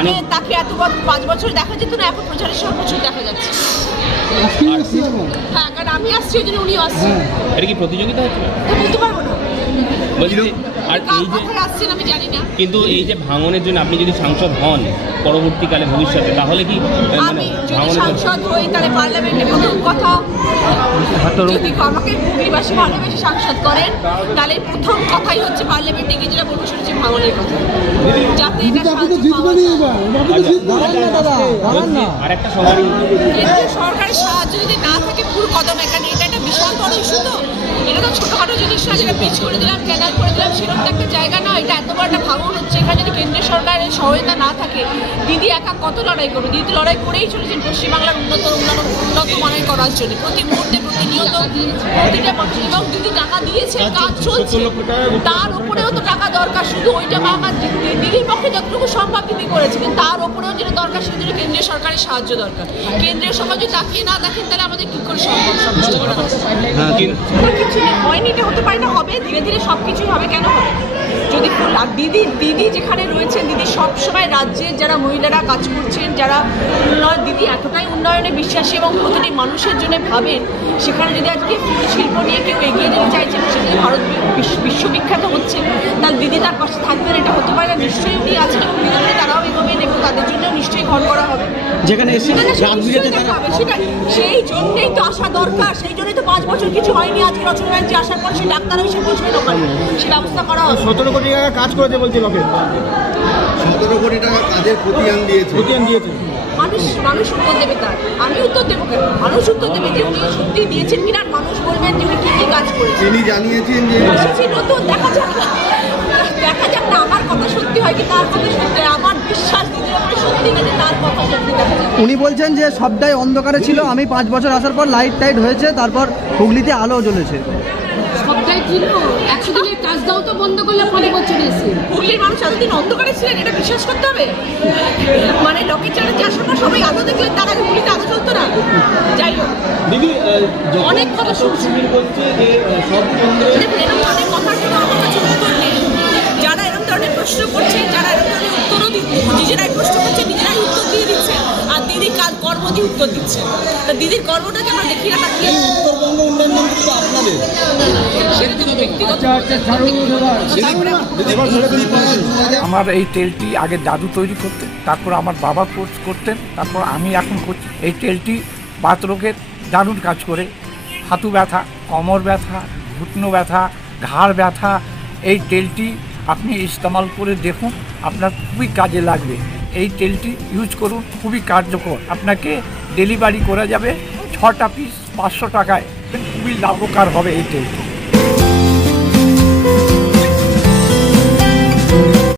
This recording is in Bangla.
আগে তাকে এত 5 বছর দেখা যেত না, এখন প্রচারের সব বছর দেখা যাচ্ছে। হ্যাঁ, কারণ আমি আসছি ওই জন্য উনিও আসছেন। এটা কি প্রতিযোগিতা হচ্ছে? বলতে পারবো না। আর এই যে আমি জানি না, কিন্তু এই যে ভাঙনের জন্য আপনি যদি সাংসদ হন পরবর্তীকালে ভবিষ্যতে, তাহলে কি আমি যদি সাংসদ হই তাহলে পার্লামেন্টে প্রথম কথা, যদি আমাকে ভূমিবাসী ভালোবেসে সাংসদ করেন তাহলে প্রথম কথাই হচ্ছে পার্লামেন্টে গিয়ে যেটা বলবো সেটা হচ্ছে ভাঙনের কথা, যাতে আর একটা সবারই কেন্দ্রীয় সরকারের সাহায্য যদি না থাকে পুরো কদম এখানে, এটা একটা বিশাল বড় ইস্যু। তো এটা তো ছোটখাটো জিনিস না, যেটা পিচ করে দিলাম, ক্যানাল করে দিলাম, সেরকম একটা জায়গা না। এটা এত বড় একটা ভাঙন হচ্ছে, এখানে যদি কেন্দ্রীয় সরকারের সহায়তা না থাকে, দিদি একা কত লড়াই করবে? দিদি লড়াই করেই চলেছেন পশ্চিমবাংলার উন্নত মানের করার জন্য, প্রতি মুহূর্তে প্রতিনিয়ত প্রতিটা মানুষ, এবং দিদি টাকা দিয়েছেন, কাজ চলছে, তার উপরেও তো টাকা দরকার। শুধু ওইটা টাকা দিদির পক্ষে যতটুকু সম্ভব দিদি করেছিলেন, তার উপরেও যেটা দরকার সেটা জন্য কেন্দ্রীয় সরকারের সাহায্য দরকার। কেন্দ্রীয় সরকার যদি তাকিয়ে না দেখেন তাহলে আমাদের কি করে সম্ভব সবকিছু করা? কিছু হয়নি, এটা হতে পারে না, হবে ধীরে ধীরে সবকিছুই হবে। কেন হবে? যদি আর দিদি যেখানে রয়েছেন, দিদি সবসময় রাজ্যের যারা মহিলারা কাজ করছেন, যারা দিদি এতটাই উন্নয়নে বিশ্বাসী এবং প্রতিটি মানুষের জন্য ভাবেন, সেখানে যদি আজকে শিল্প নিয়ে কেউ এগিয়ে যেতে চাইছেন, সেখানে ভারত বিশ্ববিখ্যাত হচ্ছে, তাহলে দিদি তার পাশে থাকবেন, এটা হতে পারে না। নিশ্চয়ই উনি আছেন এবং ধীরে ধীরে তারাও এগোবেন এবং তাদের জন্য নিশ্চয়ই ঘর করা হবে, যেখানে সেটা সেই জন্যই তো আসা দরকার। সেই জন্যই তো 5 বছর কিছু হয়নি, আজকে রচনা ব্যানার্জি আসার পর সেই ডাক্তারও এসে বসবেন ওখানে, সে ব্যবস্থা করা হবে। 17 কোটি টাকা কাজ করেছে বলছে লোকে, 17 কোটি টাকা কাজের খতিয়ান দিয়েছে। মানুষ উত্তর দেবে, তার আমি উত্তর দেবো কেন? মানুষ উত্তর দেবে যে উনি সত্যি দিয়েছেন কিনা, মানুষ বলবেন যে উনি কি কি কাজ করেছেন। তিনি জানিয়েছেন যে নতুন দেখা যাক না, আমার কথা সত্যি হয় কি তার কথা সত্যি, আমার বিশ্বাস দিদির উপরে সত্যি না যে তার কথা সত্যি। দেখা যাক। উনি বলছেন যে সবটাই অন্ধকারে ছিল, আমি 5 বছর আসার পর লাইট টাইট হয়েছে, তারপর হুগলিতে আলো জ্বলেছে। সবটাই ছিল, 100 দিনের কাজটাও তো বন্ধ করলে 5 বছর এসে হুগলির মানুষ এতদিন অন্ধকারে ছিলেন, এটা বিশ্বাস করতে হবে। মানে লোকের চ্যালেঞ্জে আসার পর সবাই আলো দেখলেন, তার আগে হুগলিতে আলো চলতো না। যাই হোক, অনেক কথা শুনছি, এরকম অনেক কথার কোনো আমার কাছে উত্তর নেই। যারা এরকম ধরনের প্রশ্ন করছেন, যারা এরকম ধরনের উত্তরও নিজেরাই প্রশ্ন করছে, নিজেরাই উত্তর দিয়ে দিচ্ছেন, আর দিদি কাজ কর্ম দিয়ে উত্তর দিচ্ছেন। তা দিদির কর্মটাকে আমরা দেখি না, তাকিয়ে উত্তরবঙ্গ উন্নয়ন মন্ত্রী তো আপনাদের আমার এই তেলটি আগে দাদু তৈরি করতেন, তারপর আমার বাবা করতেন, তারপর আমি এখন করছি। এই তেলটি বাত রোগের দারুণ কাজ করে, হাঁটু ব্যথা, কোমর ব্যথা, ঘুটনো ব্যথা, ঘাড় ব্যথা, এই তেলটি আপনি ইস্তেমাল করে দেখুন, আপনার খুবই কাজে লাগবে। এই তেলটি ইউজ করুন, খুবই কার্যকর। আপনাকে ডেলিভারি করা যাবে 6টা পিস 500 টাকায়, খুবই লাভকার হবে এই তেলটি।